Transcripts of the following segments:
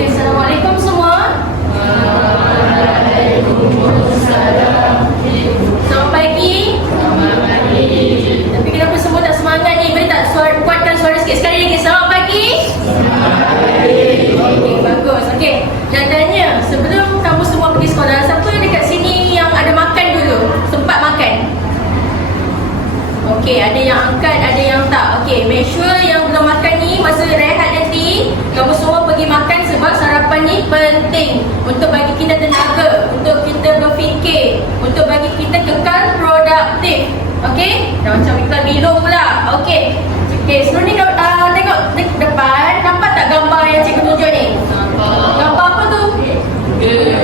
Okey, Assalamualaikum semua. Selamat pagi. Tapi kenapa semua tak semangat ni? Boleh tak kuatkan suara sikit sekali lagi? Selamat pagi. Okey, bagus. Okey, nak tanya, sebelum kamu semua pergi sekolah, siapa dekat sini yang ada makan dulu? Sempat makan? Okey, ada yang angkat, ada yang tak. Okey, make sure yang belum makan ni, masa rehat nanti kamu semua pergi makan, sebab sarapan ni penting untuk bagi kita tenaga, untuk kita berfikir, untuk bagi kita kekal produktif. Okey? Dah macam iklan minum pula. Okey. Okey, sebelum ni tengok depan, nampak tak gambar yang cikgu tunjuk ni? Gambar apa tu?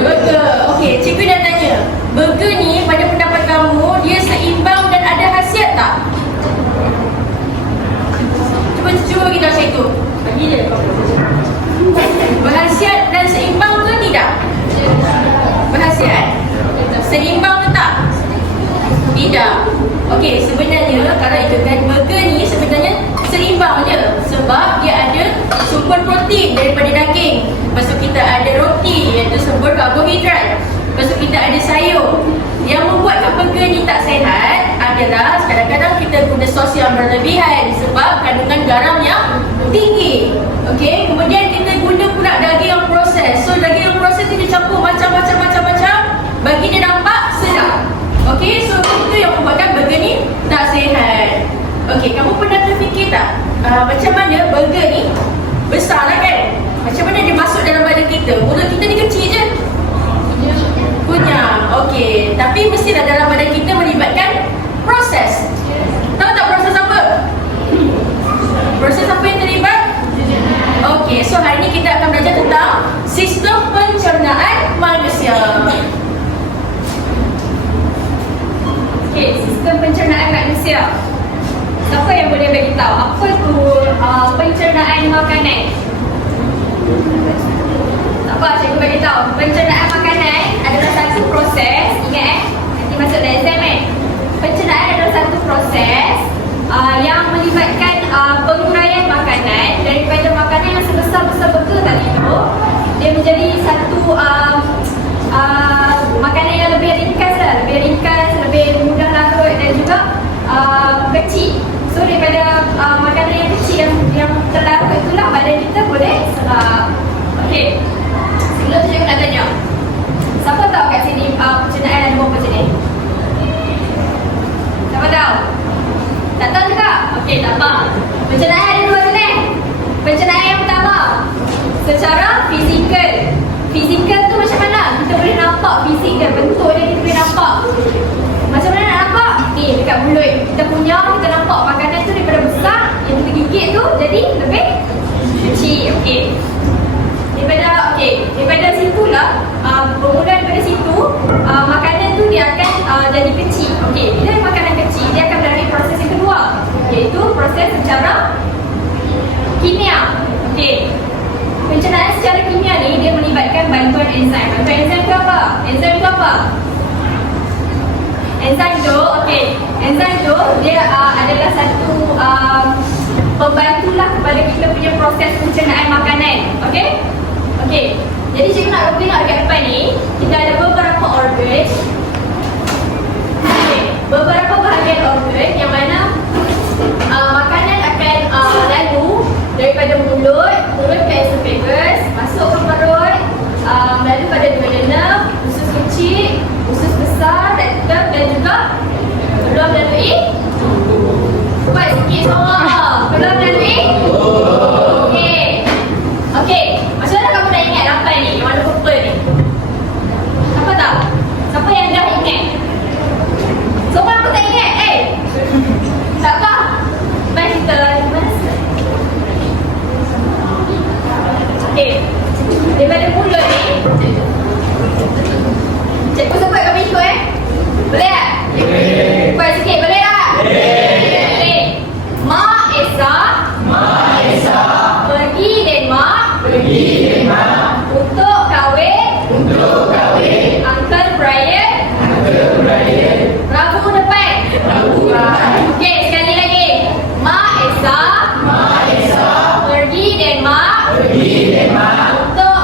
Burger. Okey, cikgu dah tanya, burger ni pada pendapat kamu dia seimbang dan ada khasiat tak? Cuba kita tahu cikgu. Bagi dia. Berkhasiat dan seimbang ke tidak? Berkhasiat. Seimbang ke tak? Tidak. Okey, sebenarnya kalau ikutkan burger ni sebenarnya seimbang je, sebab dia ada sumber protein daripada daging. Lepas tu kita ada roti iaitu sumber karbohidrat. Lepas tu kita ada sayur. Yang membuatkan burger ni tak sihat adalah kadang-kadang kita guna sos yang berlebihan sebab kandungan garam yang tinggi. Okey, kemudian kita guna pula daging yang proses. So daging yang proses ni dicampur macam-macam bagi dia nampak sedap. Okey, so itu yang membuatkan burger ni tak sihat. Okey, kamu pernah terfikir tak macam mana burger ni besar lah kan? Macam mana dia masuk dalam badan kita? Mulut kita ni kecil je. Punya. Okey, tapi mestilah dalam badan kita melibatkan proses. Tahu tak proses apa? Proses apa yang terlibat? Okey, so hari ni kita akan belajar tentang sistem pencernaan manusia. Okey, sistem pencernaan manusia. Siapa yang boleh bagi tahu apa tu pencernaan makanan? Tak apa, cikgu bagi tahu. Pencernaan makanan adalah satu proses. Ingat nanti masuk dalam exam kan. Pencernaan adalah satu proses yang melibatkan penguraian makanan daripada makanan yang sebesar-besar betul tadi tu. Dia menjadi satu makanan yang lebih ringkas, lebih mudah larut dan juga kecil. So daripada makanan yang kecil yang terlarut itulah badan kita boleh serap. Okey. Sebelum tu cikgu nak tanya, siapa tahu kat sini pencernaan ada berapa jenis? Siapa tahu? Tak tahu juga? Okey, tak apa. Pencernaan ada dua jenis. Pencernaan yang pertama secara fizikal. Fizikal tu macam mana? Kita boleh nampak fizikal, bentuk dia kita boleh nampak. Macam mana nak nampak? Ni dekat mulut kita punya, kita nampak makanan tu daripada besar, yang kita gigit tu jadi lebih kecil. Okey. Daripada situlah, bermula daripada situ, makanan tu dia akan jadi kecil. Okey, bila makanan kecil, dia akan melalui proses yang kedua, iaitu proses secara kimia. Okey. Pencernaan secara kimia ni dia melibatkan bantuan enzim. Bantuan enzim tu apa? Enzim tu apa? Enzim tu, okey. Enzim tu dia adalah satu pembantulah kepada kita punya proses pencernaan makanan. Okey? Okey. Jadi cikgu nak tengok dekat depan ni, kita ada beberapa organ. Okey, beberapa bahagian organ yang mana makanan akan lalu daripada mulut ke esophagus, masuk ke perut, lalu pada duodenum, usus kecil, usus besar, rektum dan juga keluar melalui buat sikit semua. Keluar melalui okey. Okey, macam mana kamu nak ingat lapan ni, yang warna purple ni? Siapa tahu? Siapa yang dah ingat? Semua aku tak ingat? Tak apa. Baik kita okey. Daripada mulut ni, cikgu sebut kami ikut boleh tak? Boleh. Kuat sikit, boleh tak? Boleh. Mak Esa pergi Denmark untuk kahwin Uncle Brian Rabu depan. Okey, sekali lagi. Mak Esa pergi Denmark untuk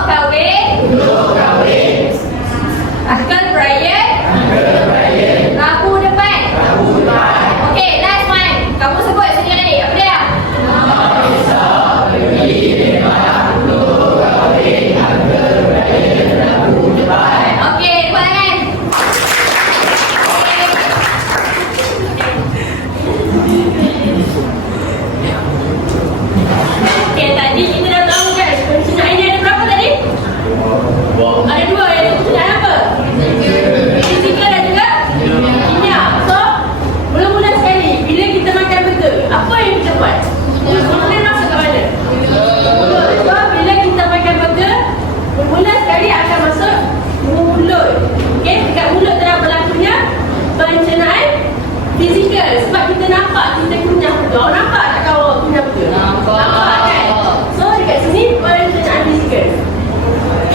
isomorphic.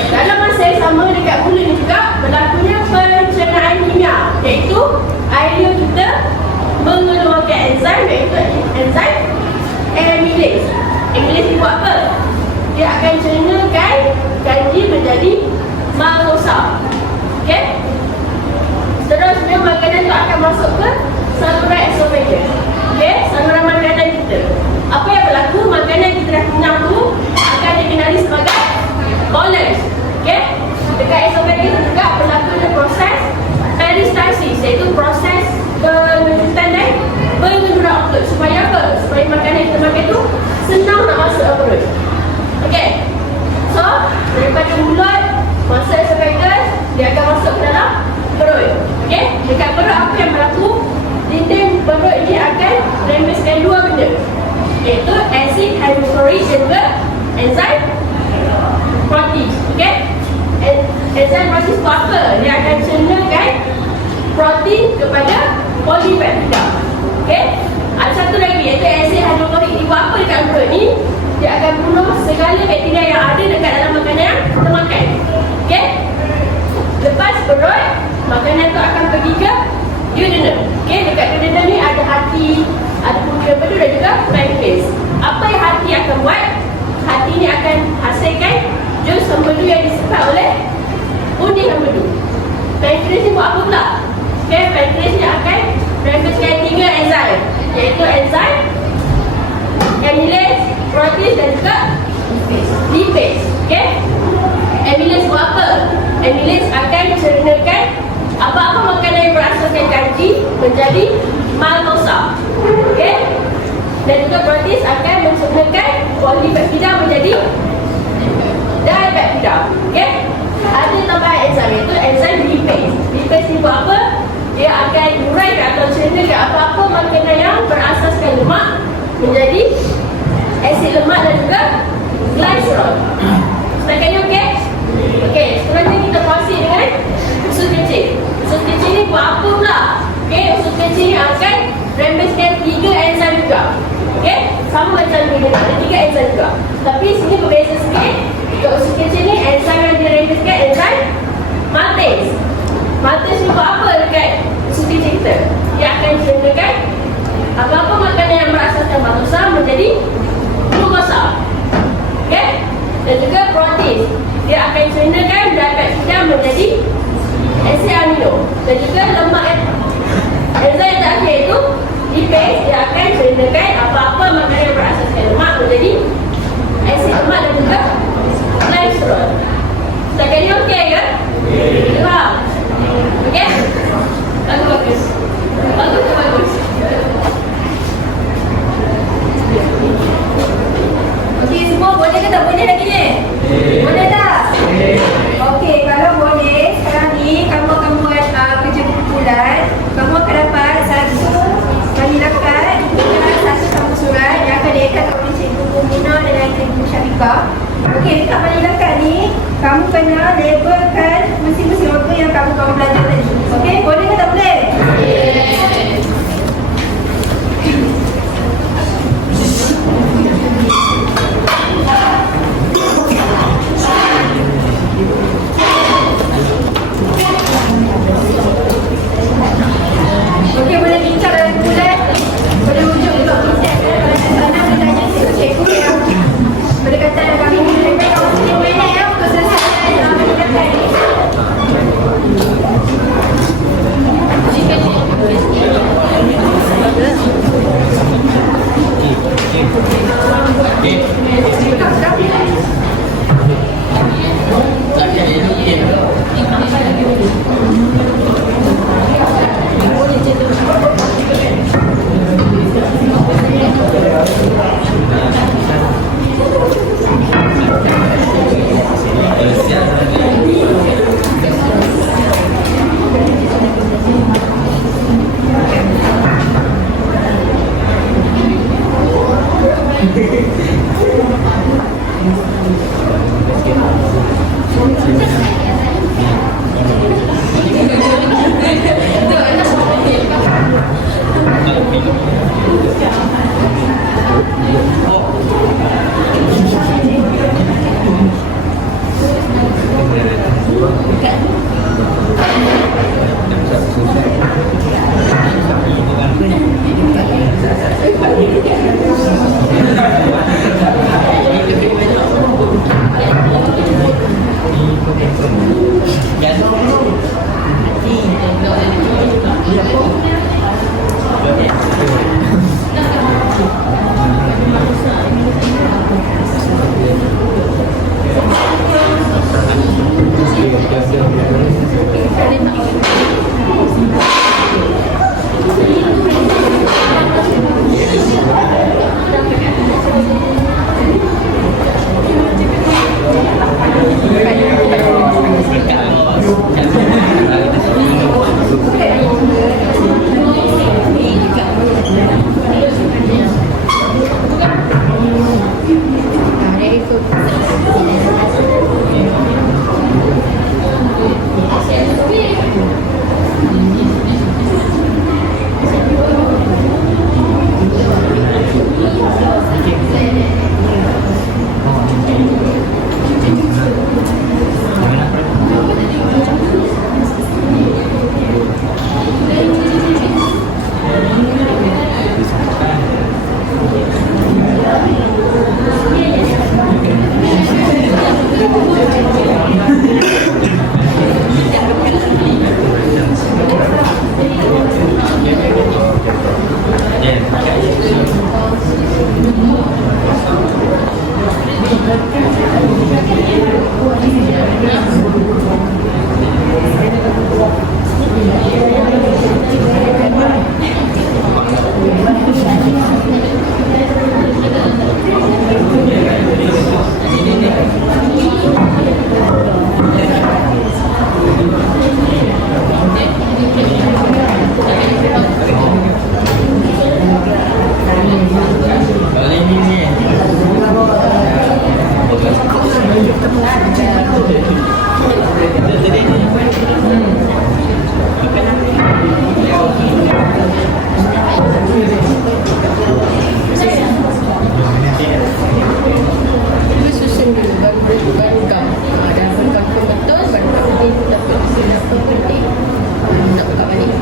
Dalam masa yang sama dekat bulu ni juga berlakunya pencernaan kimia, iaitu akhirnya kita mengeluarkan enzim, iaitu enzim amylase. Amylase ni buat apa? Dia akan cernakan janji menjadi maltosa. Okey? Seterusnya makanan tu akan masuk ke saluran esophagus. Okey? Saluran makanan kita. Apa yang berlaku? Makanan kita dah kenyang tu akan dikenali sebagai bolus. Okey? Dekat esophagus juga berlaku proses peristalsis, iaitu proses penunjukan dan pengunduran otolot. Supaya apa? Supaya makanan yang kita makan tu senang nak masuk ke perut. Okey? So, daripada mulut masuk esophagus, dia akan masuk ke dalam perut. Okey? Dekat perut apa yang berlaku? Dinding perut ini akan rembeskan dua benda, iaitu acid hydrochloric dan juga enzim protease. Okey? Enzim protease itu apa? Dia akan cernakan protein kepada polipeptida. Okey? Ada satu lagi, iaitu acid hydrochloric. Dia buat apa dekat perut ni? Dia akan bunuh segala bakteria yang ada dekat dalam makanan yang kita makan. Okey? Lepas perut, makanan tu akan pergi ke duodenum. Okey, dekat duodenum ni ada hati, ada punca empedu dan juga pankreas. Apa yang hati akan buat? Hati ni akan hasilkan jus empedu yang disekat oleh undi empedu. Pankreas ni buat apa pula? Okey, pankreas ni akan rembeskan 3 enzim, iaitu enzim amylase, protease dan juga lipase. Okey? Amylase buat apa? Amylase akan cernakan apa-apa makanan yang berasaskan janji menjadi maltosa. Okey? Dan juga protease akan mencernakan polipeptida menjadi dipeptida. Okey? Ada tambahan enzim, iaitu enzim lipase. Lipase ni buat apa? Dia akan uraikan atau cernakan apa-apa makanan yang berasaskan lemak menjadi asid lemak dan juga glycerol. Setakat ni okey? Okey, seterusnya kita proceed dengan usus kecil. Usus kecil ni buat apa pula? Okey, usus kecil ni akan rembeskan 3 enzim juga. Okey, sama macam ni, ada 3 enzim juga. Tapi sini berbeza sikit. Untuk usus kecil ni, enzim yang dirembeskan enzim maltase. Maltase ni buat apa dekat usus kecil kita? Dia akan cernakan apa-apa makanan yang berasaskan maltosa menjadi glukosa. Okey? Dan juga protease. Dia akan cernakan dipeptida menjadi asid amino. Dan juga lemak enzim yang terakhir itu lipase. Dia akan cernakan apa-apa makanan yang berasaskan lemak menjadi asid lemak dan juga glycerol. Setakat ni okey ke? Okey. Faham? Okey? Bagus. Bagus ke bagus? Okey, semua boleh ke tak boleh lagi ni? Boleh tak? Okey, kalau boleh, sekarang ni kamu akan buat kerja kumpulan. Kamu akan dapat satu manilakat dan satu sampul surat yang akan diikat oleh Cikgu Muna dan Cikgu Syarifah. Okey, dekat manilakat ni, kamu kena labelkan masing-masing apa yang kamu belajar tadi. Okey, boleh ke tak boleh? Okey, boleh bincang dalam bulan. Boleh rujuk juga bincang sana boleh tanya cikgu yang berdekatan dengan kami. Lebih kamu sikit minit ya untuk selesai manilakat ni. Dia susun dulu baru gam. Dah gam betul, baru nak penting dapat apa penting. Nak buka balik.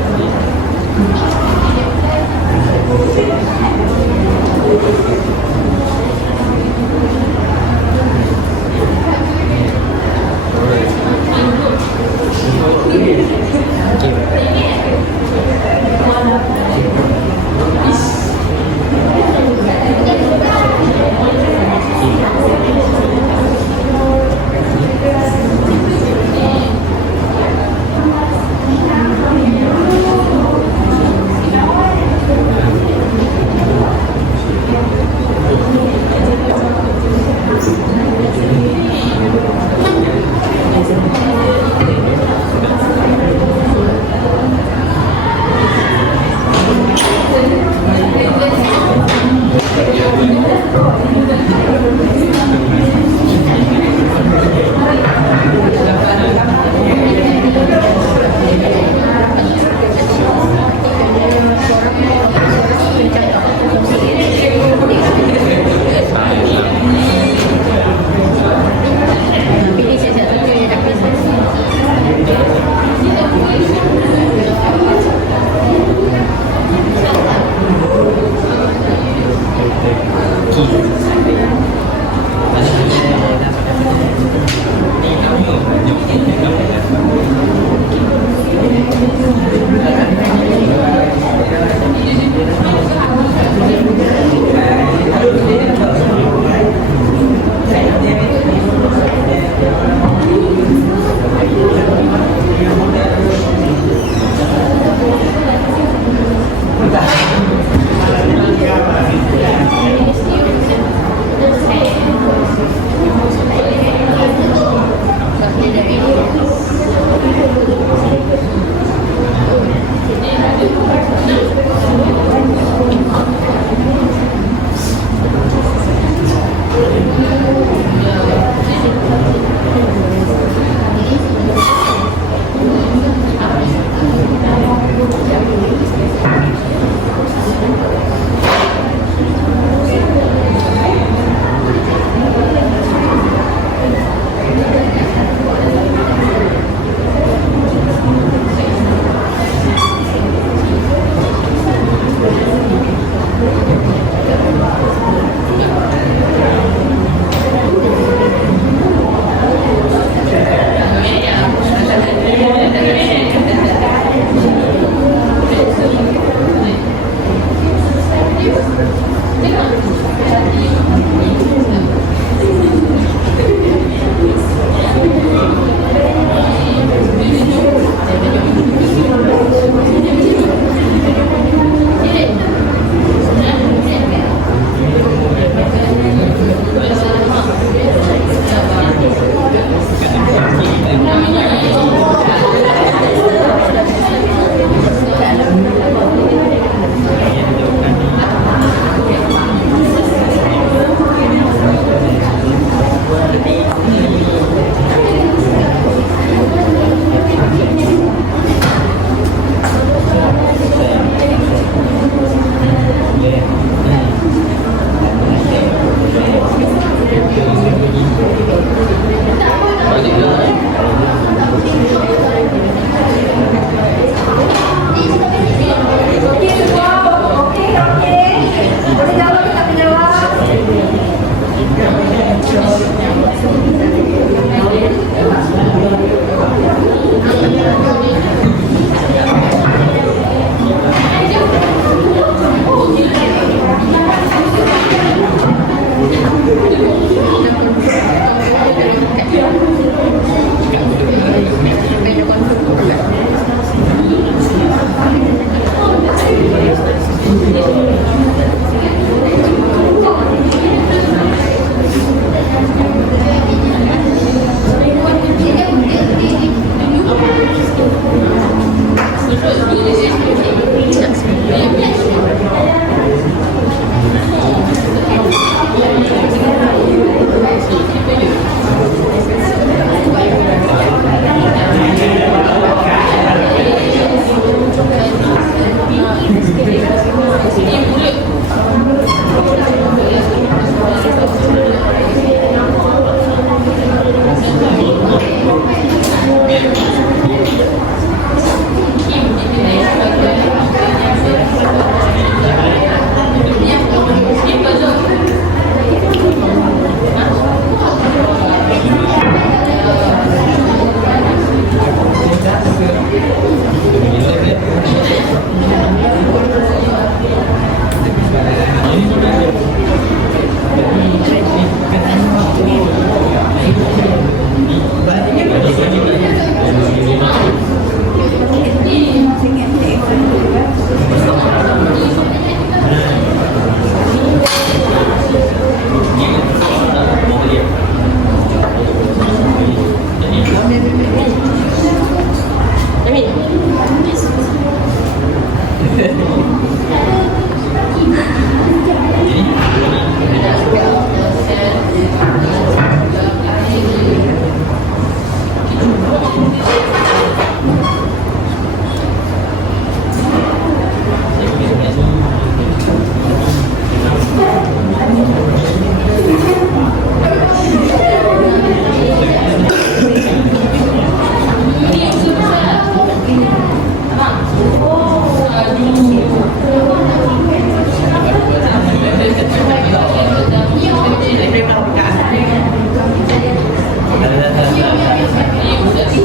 Ni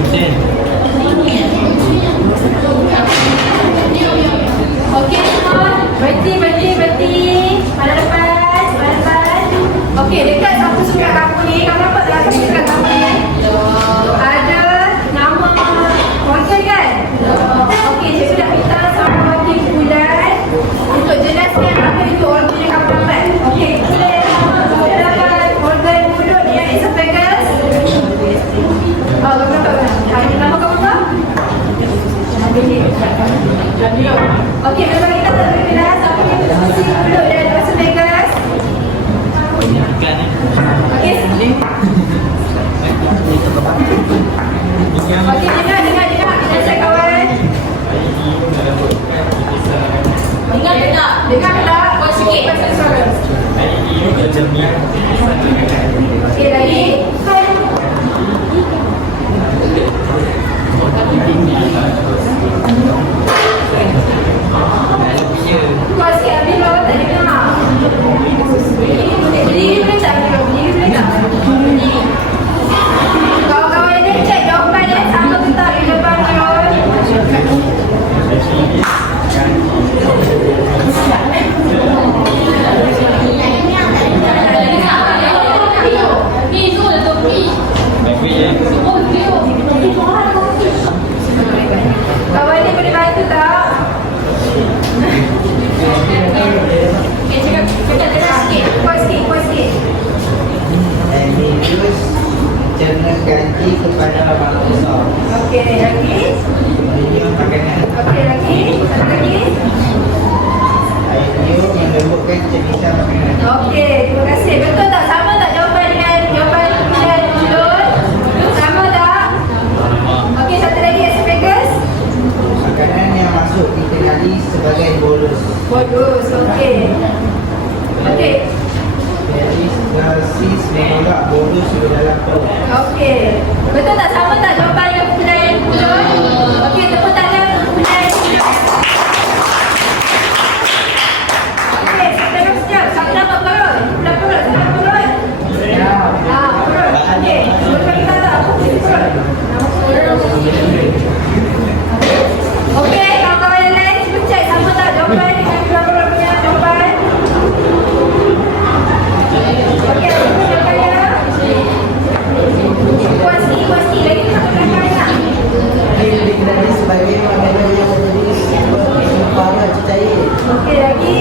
Hussein. Okey semua. Berhenti. Pada depan. Okey, dekat sapu surat kamu ni, kamu nampak tak sapu surat kamu ni? Ada nama wakil kan? Okey, cikgu nak minta sama wakil bulan untuk jelaskan apa itu organ yang kamu dapat. Okey, bulan kamu dapat organ mulut yang esophagus. Kamu dapat mana? Nama kamu apa? Okey, memang kita tak boleh jelas apa yang fungsi mulut dan esophagus. Bukan ni. Okey, okey, dengar. Kita cek kawan. Dengar tak? Buat sikit pasal suara. Okey, lagi. Buat sikit, habis lawan tak dengar. Berdiri boleh tak? Kawan-kawan ni cek jawapan dia sama ke tak di depan mulut. Kawan ni boleh bantu tak? Cakap sikit. Kuat sikit. Terus cerna ganti kepada bangsa. Okey, lagi. Minum makanan. Okey, lagi. Satu lagi. Ayo menyebutkan cerita makanan. Okey, terima kasih. Betul tak? Sama tak jawapan dengan jawapan bulan mulut? Sama tak? Okey, satu lagi esophagus. Makanan yang masuk dikenali sebagai bolus. Bagus, okey. Okey. Peristalsis menolak bolus ke dalam perut. Okey. Betul tak? Sama tak jawapan yang bulan mulut? Okey, tepuk tangan untuk bulan mulut. Okey, seterusnya. Siapa dapat perut? Perut. Perut. Okey. Perut kita tak apa perut. Okey, kawan-kawan yang lain cuba cek sama tak jawapan dengan berapa punya jawapan. Okey, cuba jawapannya. Puas sikit. Lagi satu belakangnya. Ini dikenali sebagai makanan yang menjadi kepala cair. Okey, lagi.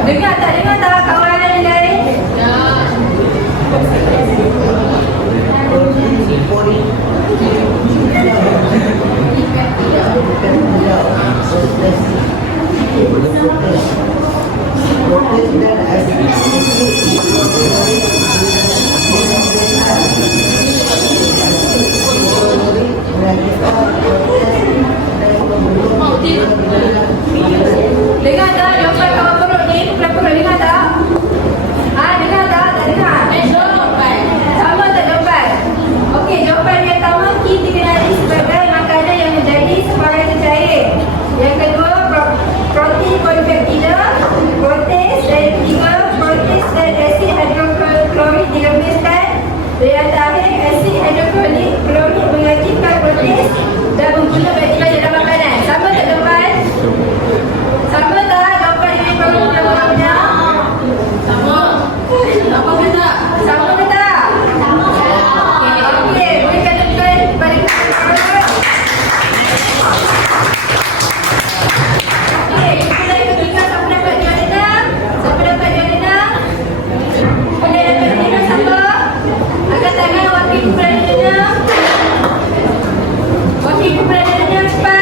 Dengar tak kawan yang lain? Dengar tak jawapan kawan perut ni? Kepala perut dengar tak? Dengar tak? Tak dengar? Sama tak jawapan? Okey, jawapan yang pertama ki dikenali sebagai makanan yang menjadi sebagai cair. Yang kedua, protein polipeptida, protein dan ketiga, protein dan asid hidroklorik digabungkan. Dan yang terakhir, asid hidroklorik mengaktifkan protein dan membunuh bakteri dalam makanan. Sama tak jawapan? Sama tak jawapan yang pertama? Sama ke tak? Okey, boleh katakan kepada kawan-kawan. Okey, kita lagi ketiga siapa dapat juara enam? Boleh dapat juara siapa? Angkat tangan wakil kumpulan juara enam. Wakil kumpulan juara enam cepat.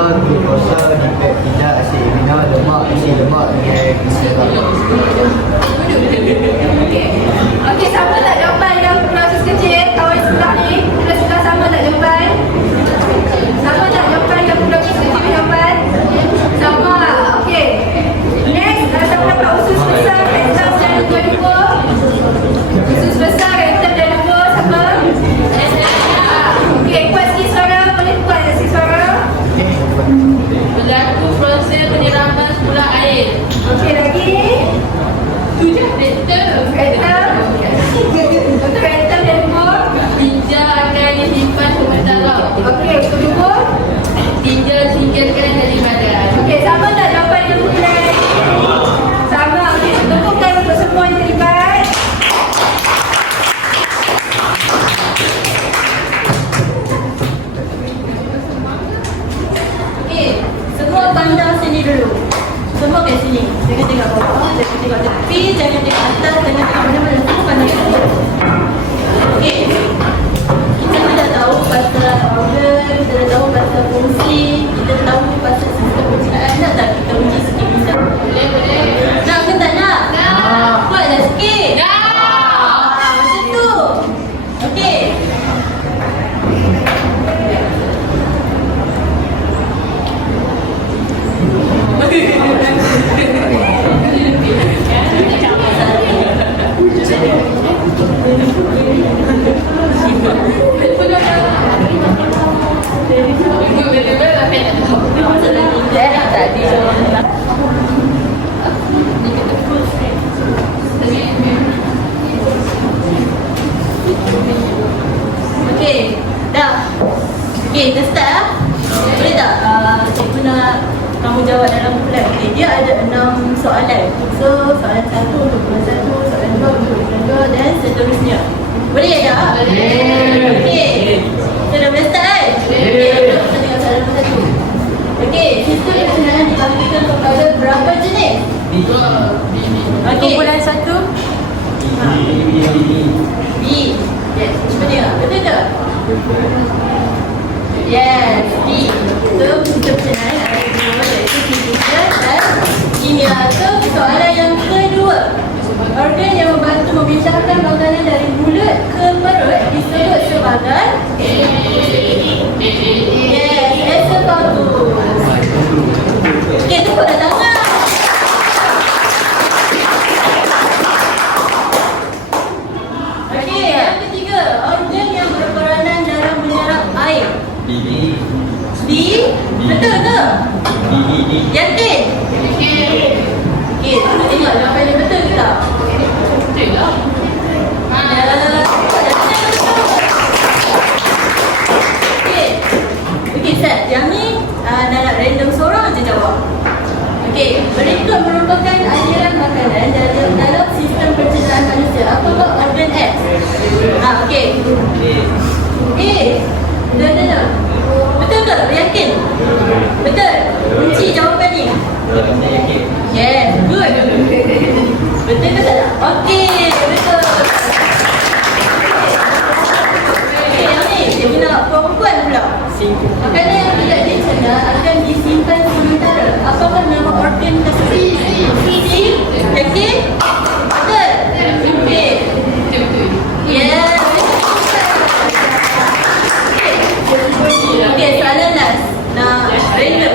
gula, glukosa, dipeptida, asid amino, lemak, isi lemak dengan glycerol. Okey, sama tak jawapan yang proses kecil? Kawan sebelah ni, kita sudah sama tak jawapan? Sama tak jawapan yang proses kecil jawapan? Sama. Okey. Next, dapat usus besar, rektam dan dua-dua. Usus besar, rektam dan dua sama? Okey, kuat sikit suara. Boleh kuat sikit suara? Berlaku proses penyiraman semula air. Okey, lagi. Rektam. Rektam dan dua. Tinja akan disimpan sementara. Okey, kedua. Tinja singkirkan dari badan. Okey, sama tak jawapan yang bulan? Sama. Okey, tepukan untuk semua yang terlibat. Okey, semua pandang sini dulu. Semua kat sini. Jangan tengok bawah, jangan tengok tepi, jangan tengok atas, jangan tengok mana-mana. Semua pandang sini. Okey. Kita dah tahu pasal organ, kita dah tahu pasal fungsi, kita dah tahu pasal sistem pencernaan. Nak tak kita uji sikit bisa? Boleh. Nak ke tak nak? Nak. Buatlah sikit. Nak. Macam tu. Okey. Okey, dah. Okey, kita start lah. Boleh tak? Cikgu nak kamu jawab dalam bulan. Okey, dia ada 6 soalan. So, soalan 1 untuk bulan 1, soalan 2 untuk bulan 2 dan seterusnya. Boleh ya tak? Boleh. Okey. Kita dah boleh start kan? Boleh. Kita tengok soalan nombor 1. Okey, sistem pencernaan dibahagikan kepada berapa jenis? Okey. Kumpulan 1. B. Yes, cuba tengok. Betul tak? Yes, B. So, sistem pencernaan ada dua, iaitu fizikal dan kimia. So, soalan yang kedua. Organ yang membantu memisahkan makanan dari mulut ke perut disebut sebagai yes, esophagus. Okey, tepuklah tangan. Okey, yang ketiga, organ yang berperanan dalam menyerap air. D. Betul ke? Yakin? Okey, kita tengok jawapan yang betul ke tak? Betul lah. Okey, set. Yang ni nak random seorang je jawab. Okey, berikut merupakan aliran makanan dalam sistem pencernaan manusia. Apakah organ X? Okey. Okey. Dah. Betul ke? Yakin? Betul? Kunci jawapan ni. Yes, good. Betul ke tak? Okey, betul. Okey, yang ni dia guna perempuan pula. Makanan yang tidak dicerna akan disimpan sementara. Apakah nama organ tersebut? C. Yakin? Betul? Okey. Yes. Okey, soalan last. Nah, random.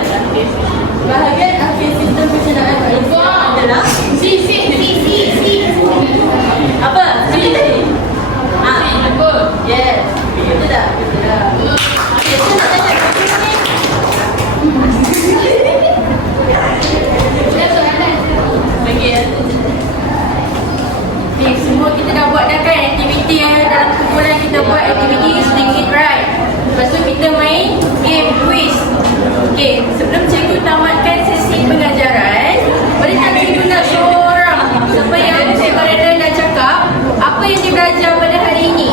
Bahagian akhir sistem pencernaan manusia adalah C. Apa? C tadi? Betul. Yes. Betul tak? Betul tak? Okey, saya nak tanya. Okey. Ni semua kita dah buat dah kan aktiviti yang dalam kumpulan kita buat aktiviti sedikit right. Lepas tu kita main game quiz. Okey, sebelum cikgu tamatkan sesi pengajaran, boleh tak cikgu nak seorang siapa yang Cikgu Reda dah cakap apa yang dia belajar pada hari ini?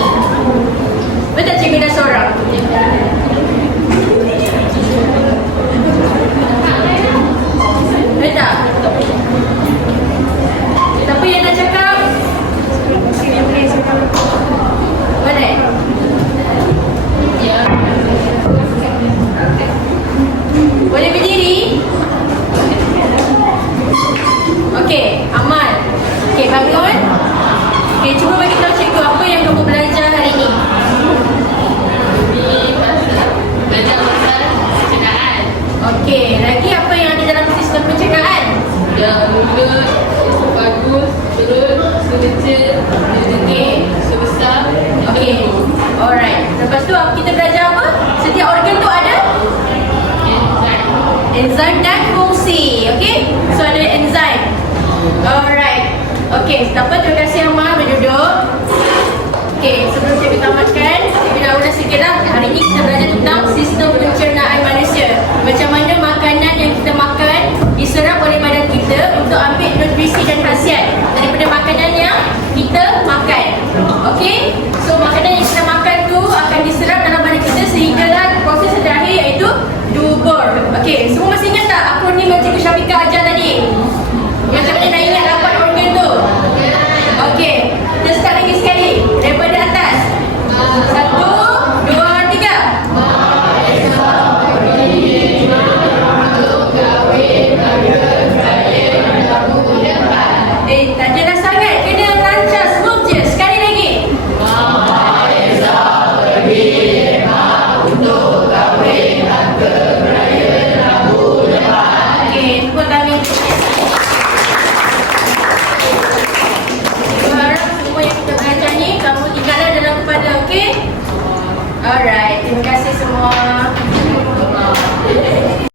Boleh tak cikgu dah seorang? Boleh tak? Siapa yang nak cakap? Boleh? Ya. Okey, bangun. Okey, cuba bagi tahu cikgu apa yang kamu belajar hari ni. Belajar pasal percakapan. Okey, lagi apa yang ada dalam sistem percakapan? Yang mulut, bagus, turut, sekecil, Okey. sebesar. Okey. Alright. Lepas tu kita belajar apa? Setiap organ tu ada enzim dan fungsi. Okey? So ada enzim. Alright. Okey, dapat terima